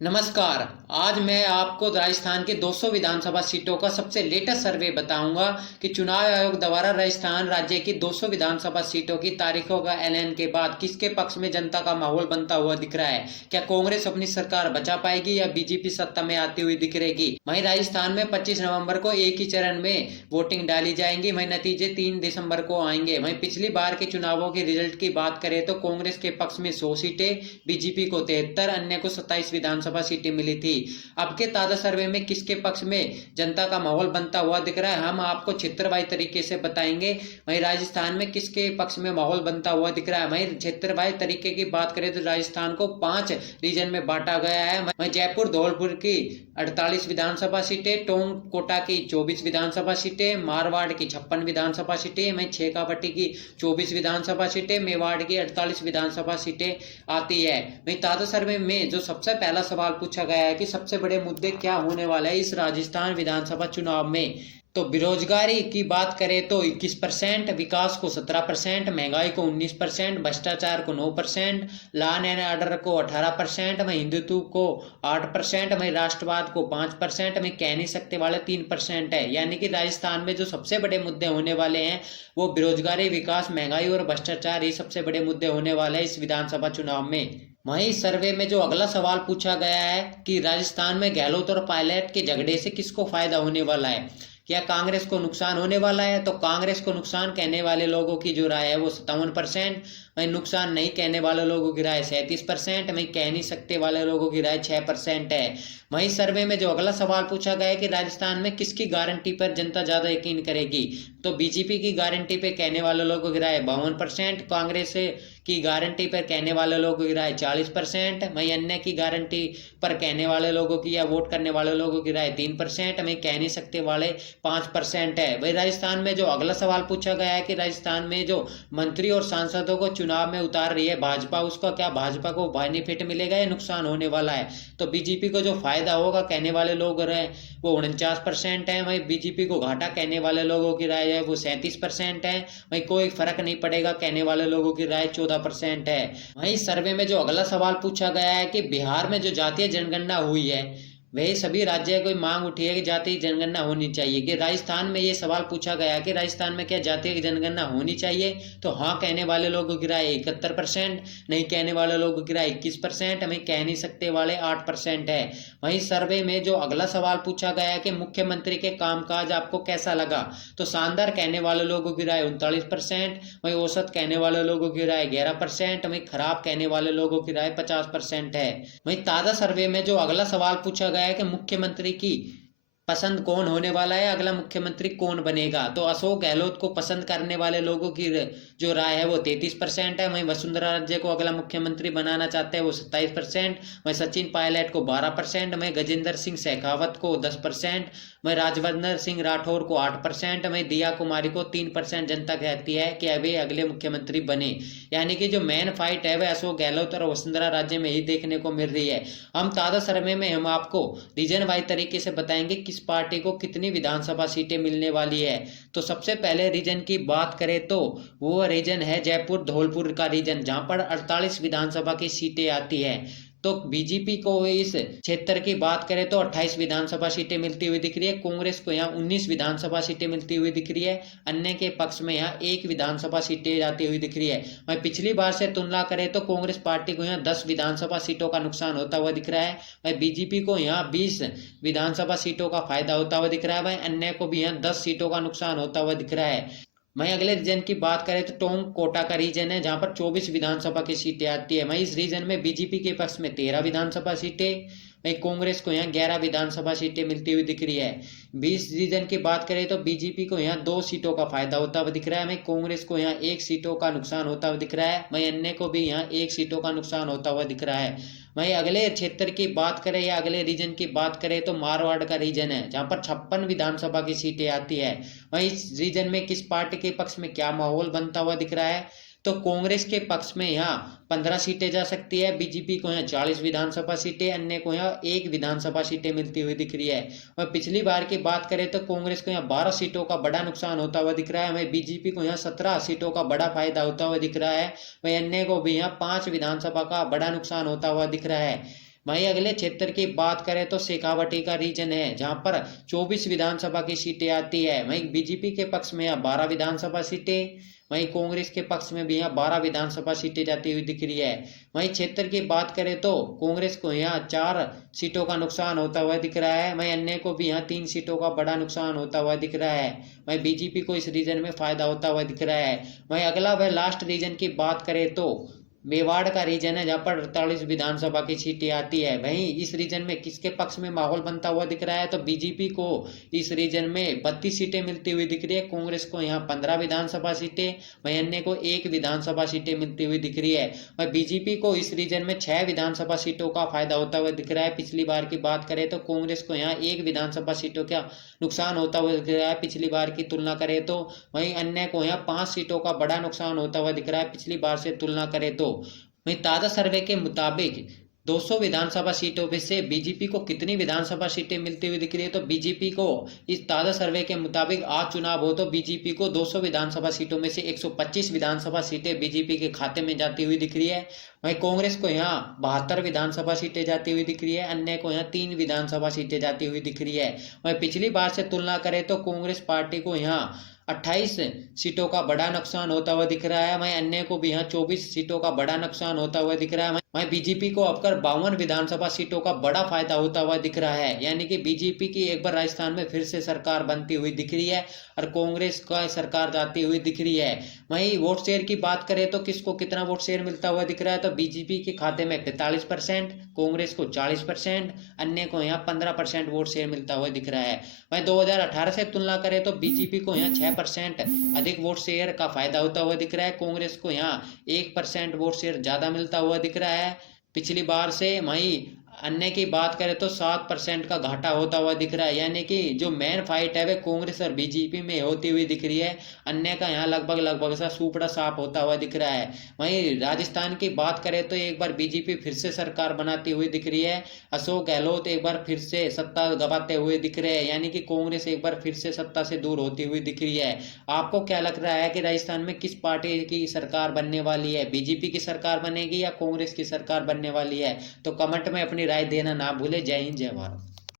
नमस्कार। आज मैं आपको राजस्थान के 200 विधानसभा सीटों का सबसे लेटेस्ट सर्वे बताऊंगा कि चुनाव आयोग द्वारा राजस्थान राज्य की 200 विधानसभा सीटों की तारीखों का ऐलान के बाद किसके पक्ष में जनता का माहौल बनता हुआ दिख रहा है। क्या कांग्रेस अपनी सरकार बचा पाएगी या बीजेपी सत्ता में आती हुई दिख रहेगी। वहीं राजस्थान में 25 नवंबर को एक ही चरण में वोटिंग डाली जाएंगी। वहीं नतीजे 3 दिसंबर को आएंगे। वहीं पिछली बार के चुनावों के रिजल्ट की बात करें तो कांग्रेस के पक्ष में 100 सीटें, बीजेपी को 73, अन्य को 27 विधानसभा सीटें मिली थी। अब के ताजा सर्वे में किसके पक्ष में जनता का माहौल बनता हुआ दिख रहा है, हम आपको क्षेत्रवाई तरीके से बताएंगे। वहीं राजस्थान में किसके पक्ष में माहौल बनता हुआ दिख रहा है। वहीं क्षेत्रवाई तरीके की बात करें तो राजस्थान को 5 रीजन में बांटा गया है। वहीं जयपुर धौलपुर की 48 विधानसभा सीटें, टोंक कोटा की 24 विधानसभा सीटें, मारवाड़ की 56 विधानसभा सीटें, वहीं शेखावाटी की 24 विधानसभा सीटें, मेवाड़ की 48 विधानसभा सीटें आती है। वहीं ताजा सर्वे में जो सबसे पहला सवाल पूछा गया है कि सबसे बड़े मुद्दे क्या होने वाले हैं इस राजस्थान विधानसभा चुनाव में, तो बेरोजगारी की बात करें तो 21%, विकास को 17%, महंगाई को 19%, भ्रष्टाचार को 9%, लॉ एंड ऑर्डर को 18%, वहीं हिंदुत्व को 8%, वहीं राष्ट्रवाद को 5%, वहीं कह नहीं सकते वाले 3% है। यानी कि राजस्थान में जो सबसे बड़े मुद्दे होने वाले हैं वो बेरोजगारी, विकास, महंगाई और भ्रष्टाचार, ये सबसे बड़े मुद्दे होने वाले हैं इस विधानसभा चुनाव में। वहीं सर्वे में जो अगला सवाल पूछा गया है कि राजस्थान में गहलोत और पायलट के झगड़े से किसको फायदा होने वाला है, क्या कांग्रेस को नुकसान होने वाला है, तो कांग्रेस को नुकसान कहने वाले लोगों की जो राय है वो 57%, वहीं नुकसान नहीं कहने वाले लोगों की राय 37%, वहीं कह नहीं सकते वाले लोगों की राय 6% है। वहीं सर्वे में जो अगला सवाल पूछा गया है कि राजस्थान में किसकी गारंटी पर जनता ज्यादा यकीन करेगी, तो बीजेपी की गारंटी पे कहने वाले लोगों की राय 52%, कांग्रेस की गारंटी पर कहने वाले लोगों की राय 40%, वहीं अन्य की गारंटी पर कहने वाले लोगों की या वोट करने वाले लोगों की राय 3%, वहीं कह नहीं सकते वाले 5% है। वही राजस्थान में जो अगला सवाल पूछा गया है कि राजस्थान में जो मंत्री और सांसदों को चुनाव में उतार रही है भाजपा, उसका क्या भाजपा को बेनिफिट मिलेगा या नुकसान होने वाला है, तो बीजेपी को जो फायदा होगा कहने वाले लोग रहे वो 49% है। वहीं बीजेपी को घाटा कहने वाले लोगों की राय है वो 37% है। वहीं कोई फर्क नहीं पड़ेगा कहने वाले लोगों की राय 14% है। वहीं सर्वे में जो अगला सवाल पूछा गया है कि बिहार में जो जातीय जनगणना हुई है वही सभी राज्यों को मांग उठी है कि जातीय जनगणना होनी चाहिए। कि राजस्थान में ये सवाल पूछा गया कि राजस्थान में क्या जातीय जनगणना होनी चाहिए, तो हाँ कहने वाले लोगों की राय 71%, नहीं कहने वाले लोगों की राय 21%, हमें कह नहीं सकते वाले 8% है। वहीं सर्वे में जो अगला सवाल पूछा गया है कि मुख्यमंत्री के कामकाज आपको कैसा लगा, तो शानदार कहने वाले लोगों की राय 39%, वहीं औसत कहने वाले लोगों की राय 11%, वहीं खराब कहने वाले लोगों की राय 50% है। वहीं ताजा सर्वे में जो अगला सवाल पूछा गया है कि मुख्यमंत्री की पसंद कौन होने वाला है, अगला मुख्यमंत्री कौन बनेगा, तो अशोक गहलोत को पसंद करने वाले लोगों की जो राय है वो 33% है। वहीं वसुंधरा राजे को अगला मुख्यमंत्री बनाना चाहते हैं वो 27%, वहीं सचिन पायलट को 12%, वहीं गजेंद्र सिंह शेखावत को 10%, वहीं राजवर्धन सिंह राठौर को 8%, वहीं दिया कुमारी को 3% जनता कहती है कि वे अगले मुख्यमंत्री बने। यानी कि जो मेन फाइट है वह अशोक गहलोत और वसुंधरा राजे में ही देखने को मिल रही है। हम ताजा सर्वे में हम आपको रीजन वाइज तरीके से बताएंगे किस पार्टी को कितनी विधानसभा सीटें मिलने वाली है। तो सबसे पहले रीजन की बात करें तो वो रीजन है जयपुर धौलपुर का रीजन, जहां पर 48 विधानसभा की सीटें आती है। तो बीजेपी को इस क्षेत्र की बात करें तो 28 विधानसभा सीटें मिलती हुई दिख रही है, कांग्रेस को यहाँ 19 विधानसभा सीटें मिलती हुई दिख रही है, अन्य के पक्ष में यहाँ 1 विधानसभा सीटें जाती हुई दिख रही है। वहीं पिछली बार से तुलना करें तो कांग्रेस पार्टी को यहाँ 10 विधानसभा सीटों का नुकसान होता हुआ दिख रहा है, वहीं बीजेपी को यहाँ 20 विधानसभा सीटों का फायदा होता हुआ दिख रहा है, वहीं अन्य को भी यहाँ 10 सीटों का नुकसान होता हुआ दिख रहा है। वहीं अगले रीजन की बात करें तो टोंक कोटा का रीजन है, जहां पर 24 विधानसभा की सीटें आती है। वहीं इस रीजन में बीजेपी के पक्ष में 13 विधानसभा सीटें, वहीं कांग्रेस को यहाँ 11 विधानसभा सीटें मिलती हुई दिख रही है। 20 रीजन की बात करें तो बीजेपी को यहाँ 2 सीटों का फायदा होता हुआ दिख रहा है, वहीं कांग्रेस को यहाँ 1 सीटों का नुकसान होता हुआ दिख रहा है, वहीं अन्य को भी यहाँ 1 सीटों का नुकसान होता हुआ दिख रहा है। वहीं अगले क्षेत्र की बात करें या अगले रीजन की बात करें तो मारवाड़ का रीजन है, जहां पर 56 विधानसभा की सीटें आती है। वहीं इस रीजन में किस पार्टी के पक्ष में क्या माहौल बनता हुआ दिख रहा है, तो कांग्रेस के पक्ष में यहाँ 15 सीटें जा सकती है, बीजेपी को यहाँ 40 विधानसभा सीटें, अन्य को यहाँ 1 विधानसभा सीटें मिलती हुई दिख रही है। और पिछली बार की बात करें तो कांग्रेस को यहाँ 12 सीटों का बड़ा नुकसान होता हुआ दिख रहा है, वहीं बीजेपी को यहाँ 17 सीटों का बड़ा फायदा होता हुआ दिख रहा है, वहीं अन्य को भी यहाँ 5 विधानसभा का बड़ा नुकसान होता हुआ दिख रहा है। वहीं अगले क्षेत्र की बात करें तो शेखावटी का रीजन है, जहां पर 24 विधानसभा की सीटें आती है। वहीं बीजेपी के पक्ष में यहाँ 12 विधानसभा सीटें, वहीं कांग्रेस के पक्ष में भी यहाँ 12 विधानसभा सीटें जाती हुई दिख रही है। वहीं क्षेत्र की बात करें तो कांग्रेस को यहाँ 4 सीटों का नुकसान होता हुआ दिख रहा है, वहीं अन्य को भी यहाँ 3 सीटों का बड़ा नुकसान होता हुआ दिख रहा है। वहीं बीजेपी को इस रीजन में फायदा होता हुआ दिख रहा है। वहीं अगला वह लास्ट रीजन की बात करें तो मेवाड़ का रीजन है, जहां पर 48 विधानसभा की सीटें आती है। वहीं इस रीजन में किसके पक्ष में माहौल बनता हुआ दिख रहा है, तो बीजेपी को इस रीजन में 32 सीटें मिलती हुई दिख रही है, कांग्रेस को यहाँ 15 विधानसभा सीटें, वहीं अन्य को 1 विधानसभा सीटें मिलती हुई दिख रही है। वहीं बीजेपी को इस रीजन में 6 विधानसभा सीटों का फायदा होता हुआ दिख रहा है। पिछली बार की बात करें तो कांग्रेस को यहाँ 1 विधानसभा सीटों का नुकसान होता हुआ दिख रहा है पिछली बार की तुलना करें तो। वहीं अन्य को यहाँ 5 सीटों का बड़ा नुकसान होता हुआ दिख रहा है पिछली बार से तुलना करें तो। वहीं ताजा सर्वे के मुताबिक 200 विधानसभा सीटों में से बीजेपी को कितनी विधानसभा सीटें मिलती हुई दिख रही है, तो बीजेपी को इस ताजा सर्वे के मुताबिक आज चुनाव हो तो बीजेपी को 200 विधानसभा सीटों में से 125 विधानसभा सीटें बीजेपी के खाते में जाती हुई दिख रही है। वहीं कांग्रेस को यहाँ 72 विधानसभा सीटें जाती हुई दिख रही है, अन्य को यहाँ 3 विधानसभा सीटें जाती हुई दिख रही है। वहीं पिछली बार से तुलना करें तो कांग्रेस पार्टी को यहाँ 28 सीटों का बड़ा नुकसान होता हुआ दिख रहा है, वहीं अन्य को भी यहाँ 24 सीटों का बड़ा नुकसान होता हुआ दिख रहा है। वहीं बीजेपी को अब कर 52 विधानसभा सीटों का बड़ा फायदा होता हुआ दिख रहा है, यानी कि बीजेपी की एक बार राजस्थान में फिर से सरकार बनती हुई दिख रही है और कांग्रेस का सरकार जाती हुई दिख रही है। वहीं वोट शेयर की बात करें तो किसको कितना वोट शेयर मिलता हुआ दिख रहा है, तो बीजेपी के खाते में 45%, कांग्रेस को 40%, अन्य को यहाँ 15% वोट शेयर मिलता हुआ दिख रहा है। वहीं 2018 से तुलना करें तो बीजेपी को यहाँ 6% अधिक वोट शेयर का फायदा होता हुआ दिख रहा है, कांग्रेस को यहाँ 1% वोट शेयर ज्यादा मिलता हुआ दिख रहा है पिछली बार से। वहीं अन्य की बात करें तो 7% का घाटा होता हुआ दिख रहा है, यानी कि जो मेन फाइट है वे कांग्रेस और बीजेपी में होती हुई दिख रही है, अन्य का यहाँ लगभग सा सुपड़ा साफ होता हुआ दिख रहा है। वहीं राजस्थान की बात करें तो एक बार बीजेपी फिर से सरकार बनाती हुई दिख रही है, अशोक गहलोत एक बार फिर से सत्ता गवाते हुए दिख रहे हैं, यानी कि कांग्रेस एक बार फिर से सत्ता से दूर होती हुई दिख रही है। आपको क्या लग रहा है कि राजस्थान में किस पार्टी की सरकार बनने वाली है, बीजेपी की सरकार बनेगी या कांग्रेस की सरकार बनने वाली है? तो कमेंट में अपनी राय देना ना भूले। जय हिंद, जय भारत।